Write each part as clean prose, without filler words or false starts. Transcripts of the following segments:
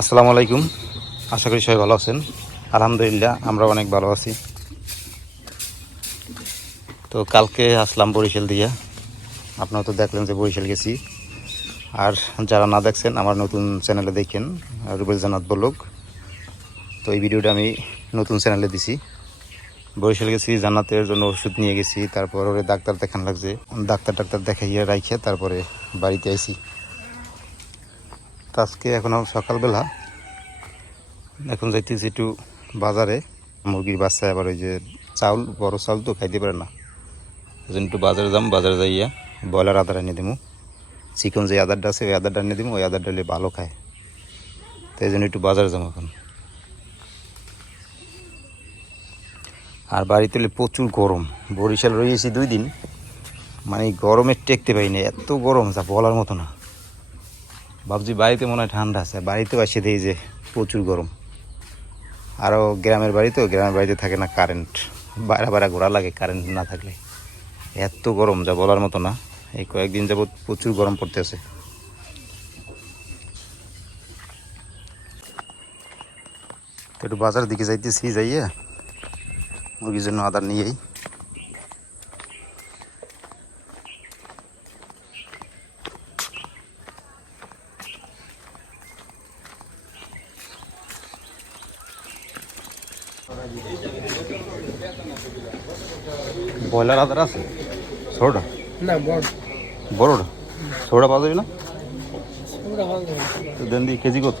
আসসালামু আলাইকুম। আশা করি সবাই ভালো আছেন। আলহামদুলিল্লাহ আমরা অনেক ভালো আছি। তো কালকে আসলাম বরিশাল দিয়ে। আপনারা তো দেখলেন যে বরিশাল গেছি। আর যারা না দেখছেন আমার নতুন চ্যানেলে দেখেন, রুবেল জান্নাত ব্লগ। তো এই ভিডিওটা আমি নতুন চ্যানেলে দিছি। বরিশাল গেছি, জান্নাতের জন্য ওষুধ নিয়ে গেছি, তারপর ওরে ডাক্তার দেখান লাগছে, ডাক্তার দেখাইয়া রাইখে তারপরে বাড়িতে আইছি। তো আজকে এখন সকালবেলা, এখন যাইতেছি একটু বাজারে। মুরগির বাচ্চা আবার ওই যে চাউল, বড় চাউল তো খাইতে পারে না, এই জন্য একটু বাজারে যাম। বাজারে যাইয়া ব্রয়লার আদার এনে দেবো, চিকন যে আদারটা আছে ওই আদারটা এনে দেবো, ওই আদারটা হলে ভালো খায়। তো এই জন্য একটু বাজারে যাবো এখন। আর বাড়িতে হলে প্রচুর গরম। বরিশাল রয়েছি 2 দিন, মানে গরমে টেকতে পারি না, এত গরম যা বলার মতো না। ভাবছি বাড়িতে মনে হয় ঠান্ডা আছে, বাড়িতেও এসে দিই যে প্রচুর গরম। আরও গ্রামের বাড়িতে থাকে না কারেন্ট, বাইরে ঘোরা লাগে কারেন্ট না থাকলে। এত গরম যা বলার মতো না। এই কয়েকদিন যাবৎ প্রচুর গরম পড়তেছে। তো একটু বাজারের দিকে যাইতেছি, যাইয়া মুরগির জন্য আদার নিয়েই। ব্রয়লার আদার আছে ছোটটা না বড় বড়টা? ছোটটা পাওয়া যাবে না? ওটা ভালো না। তো দেন দিয়ে কেজি কত?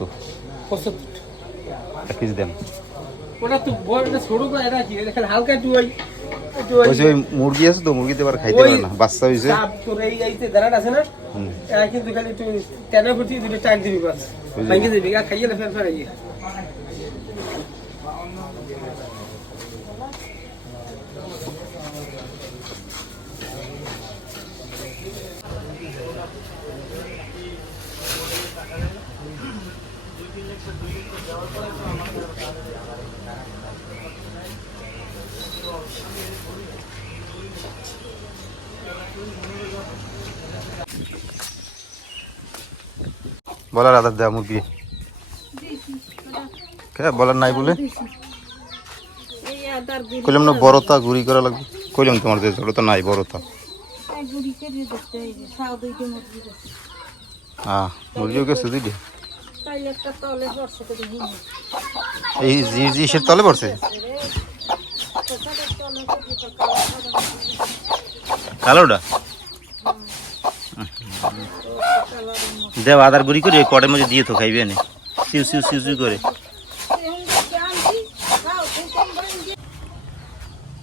75 1 কেজি দেন। ওটা তো বড় না, ছোট তো এটা কি, এটা খালি হালকা একটু ওই ওই যে ওই মুরগি আছে তো, মুরগিতে আবার খাইতে পারে না, বাচ্চা হয়েছে। চাপ তোর এই যাইতে দাঁড়ান আছে না, এটা কিন্তু খালি একটু টেনে ফুটি দুটো টাইট দিবি বাস, ভাঙে দিবি আর খাইয়ে না ফের ফের আইয়ে। বলার আদার দেওয়া মুরগি কে বলার নাই বলে কইলাম না, বড়তা গুড়ি করা লাগবে। কইলাম তোমার যে ছোটতা নাই, বড়তা। হ্যাঁ, মুরগিও গেছে 2টি। এই জিসের তলে পড়ছে কালোটা। দেব আদার গুড়ি করে কটের মধ্যে দিয়ে তো খাইবে না, সিউ সিউ সিউ সিউ করে।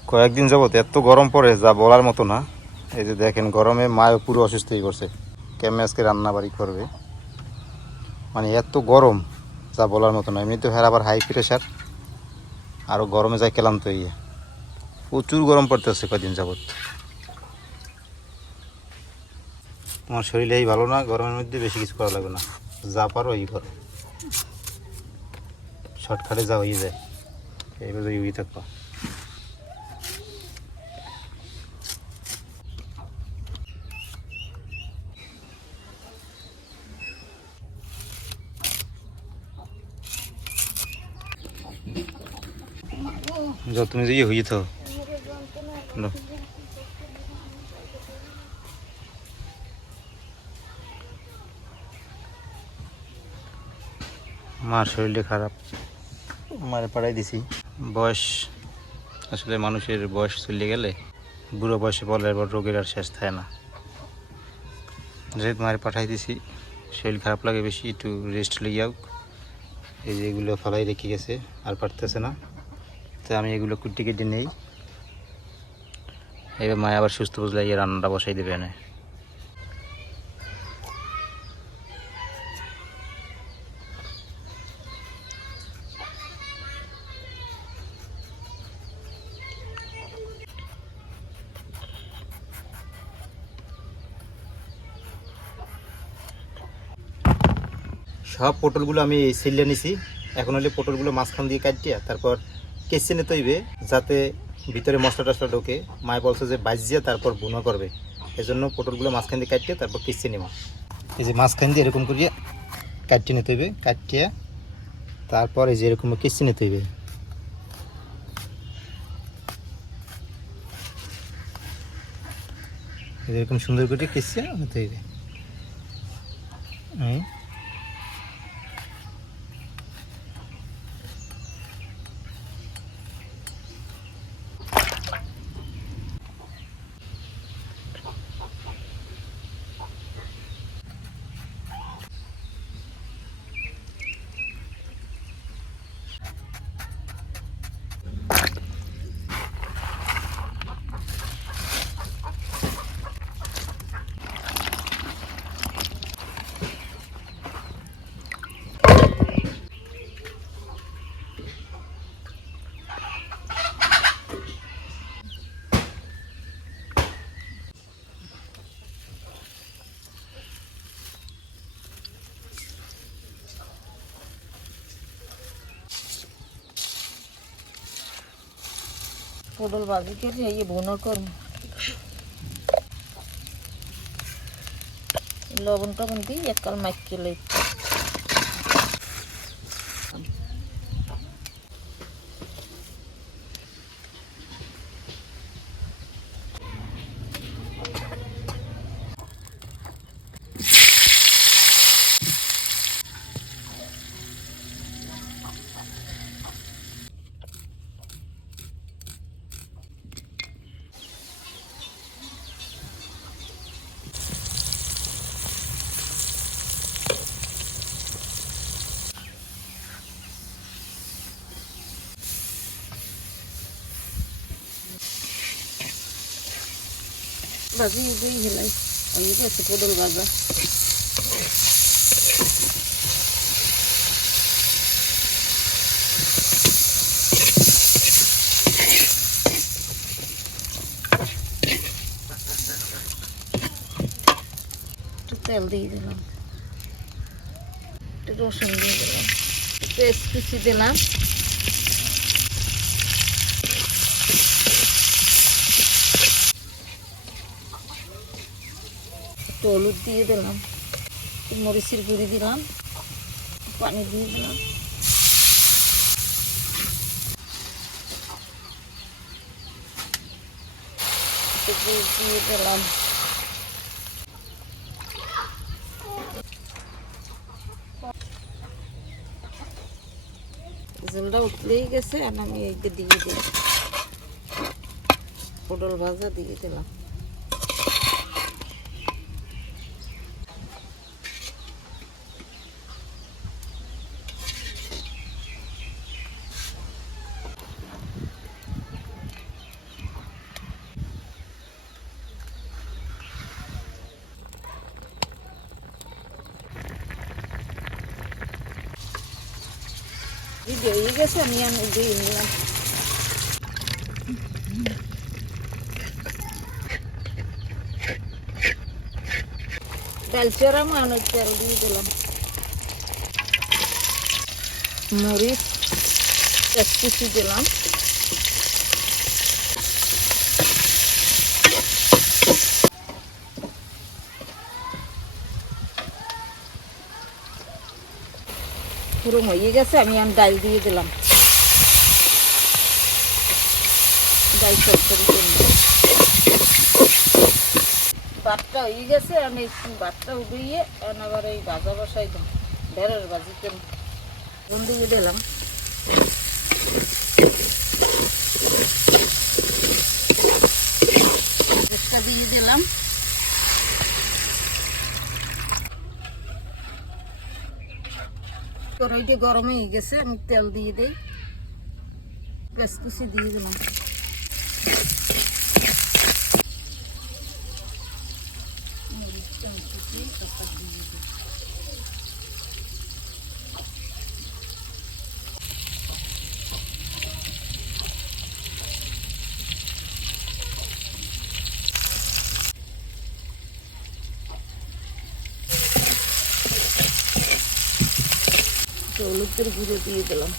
কয়েকদিন যাবত এত গরম পড়ে যা বলার মতো না। এই যে দেখেন, গরমে মায়ও পুরো অসুস্থ হয়ে করছে। কেমনে আজকে রান্না বাড়ি করবে, মানে এত গরম যা বলার মতো না। এমনিতে ফের আবার হাই প্রেশার, আরও গরমে যাই ক্লান্ত ইয়ে। প্রচুর গরম পড়তেছে কয়েকদিন যাবত। তোমার শরীরেই ভালো না, গরমের মধ্যে বেশি কিছু করা লাগবে না, যা পারো এই করো, শর্টকাটে যা হয়ে যায়। এইভাবে ইউই থাকবা। যাও তুমি যে হয়ে যেত মার শরীরটা খারাপ, মারে পাড়াই দিছি। বয়স আসলে মানুষের বয়স চলে গেলে বুড়ো বয়সে বলে এবার রোগের আর শেষ থাকে না। যেহেতু মারে পাঠাই দিছি, শরীর খারাপ লাগে বেশি, একটু রেস্ট লইয়াও। এই যে এগুলো ফেলাই রেখে গেছে, আর পারতেছে না, তো আমি এগুলো কুটি কেটে নেই। এবার মায় আবার সুস্থ বুঝলে এই রান্নাটা বসাই দেবে না। সব পটলগুলো আমি সিলে নিছি। এখন হলে পটলগুলো মাঝখান দিয়ে কাটিয়ে তারপর কেসে নিতে হইবে, যাতে ভিতরে মশলা টশলা ঢোকে। মায় বলছে যে বাজিয়ে তারপর বুনা করবে, এজন্য পটলগুলো মাঝখান দিয়ে কাটিয়ে তারপর কেসে নেব। এই যে মাঝখান দিয়ে এরকম করিয়ে কাটিয়ে নিতে হইবে, কাটিয়ে তারপরে যেরকম কিস্তি নিতে হইবে। এরকম সুন্দর করে কিস্তি নিতে হইবে। পটল ভাজি করে এই ভুনো করব, লবণ টবণ দিই এককাল মাখিয়ে লই। ভাজি দুই হেলাই আমি গেছে পটল ভাজা। একটু তেল দিয়ে দিলাম, একটু রসুন দিয়ে দিলাম, পেঁয়াজ কুচি দিলাম, একটু হলুদ দিয়ে দিলাম, মরিচের গুঁড়ি দিলাম, পানি দিয়ে দিলাম, দিয়ে দিলাম। জলটা উঠলেই গেছে, আর আমি এই দিয়ে দিলাম পটল ভাজা দিয়ে দিলাম। হয়ে গেছে, আমি দিয়ে নিলাম। ডাল চড়া মানের তেল দিয়ে দিলাম, মরিচ কুচি দিলাম, পুরো হয়ে গেছে, আমি ডাল দিয়ে দিলাম। ডাল চচ্চড়ি ভাতটা হয়ে গেছে, আমি ভাতটা উঠিয়ে আবার এই ভাজা বসাই দিলাম, ঢেঁড়স ভাজিতে নুন দিয়ে দিলাম, দিয়ে দিলাম, কড়াইটা গরম হয়ে গেছে, আমি তেল দিয়ে দিই, পেঁয়াজ কুচি দিয়ে দিলাম, হলুদের গুঁড়ো দিয়ে দিলাম,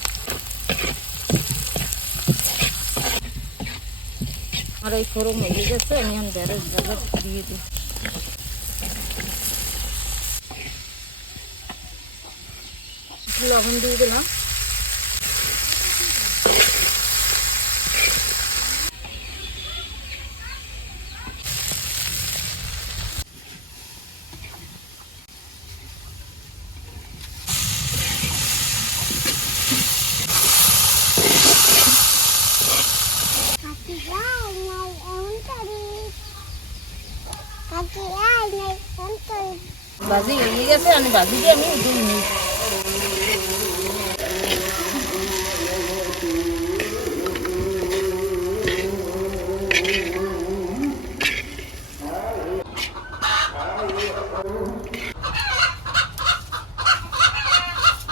আর এই ফোড়ন হয়ে গেছে, আমি ঢেঁড়স ভাজা দিয়ে দিই, লবণ দিয়ে দিলাম, ভাজি হয়ে গেছে, আমি ভাজি দিয়ে আমি দুই মিনিট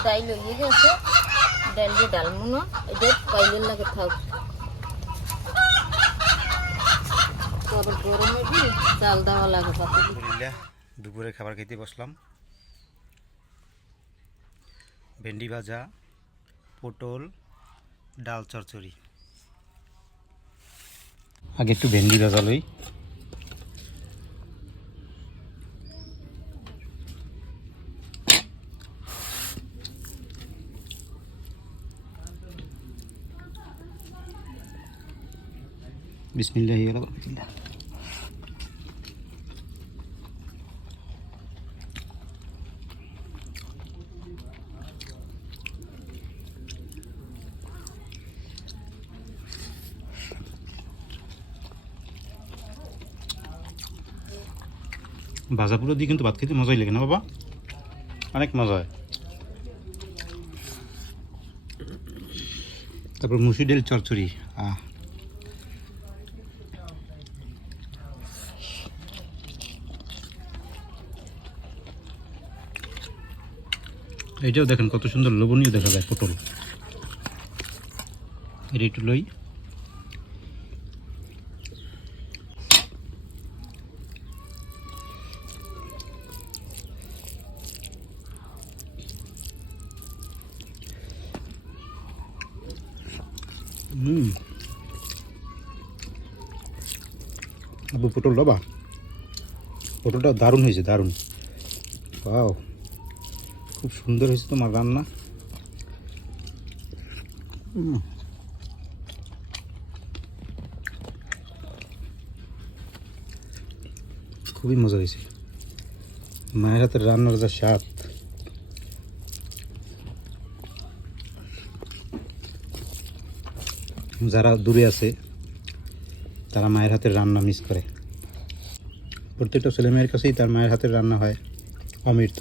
ডাইল হয়ে গেছে, ডাইল দিয়ে ডালমুনো এটা বাইলের লাগে থাক, আবার গরমে কি চাল দেওয়া লাগে পাতে। আলহামদুলিল্লাহ দুপুরে খাবার খেতে বসলাম। ভেন্ডি ভাজা, পটল, ডাল চচ্চড়ি। আগে একটু ভেন্ডি ভাজা লই। বিসমিল্লাহি ওয়া বারাকাতুহু। ভাজা পুরো দিয়ে কিন্তু ভাত খেতে মজাই লাগে না বাবা, অনেক মজা হয়। তারপর মুসুর ডাল চচ্চড়ি, এইটাও দেখেন কত সুন্দর লোভনীয় দেখা যায় পটল। এটা একটু লই। আবু পটল বাবা, পটলটা দারুণ হয়েছে, দারুণ। ওয়াও, খুব সুন্দর হয়েছে তোমার রান্না। খুবই মজা হয়েছে। মায়ের হাতের রান্নার যা স্বাদ, যারা দূরে আছে তারা মায়ের হাতের রান্না মিস করে। প্রত্যেকটা ছেলে মেয়ের কাছেই তার মায়ের হাতের রান্না হয় অমৃত।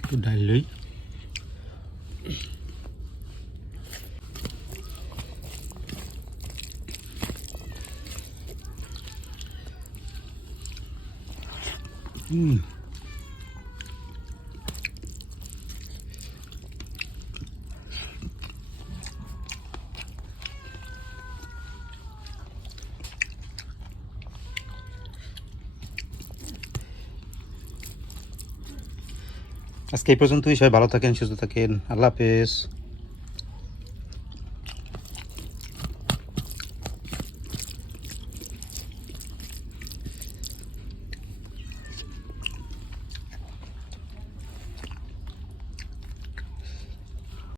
একটু ডাল লই। আজকে এই পর্যন্তই। সবাই ভালো থাকেন, সুস্থ থাকেন। আল্লাহ হাফেজ।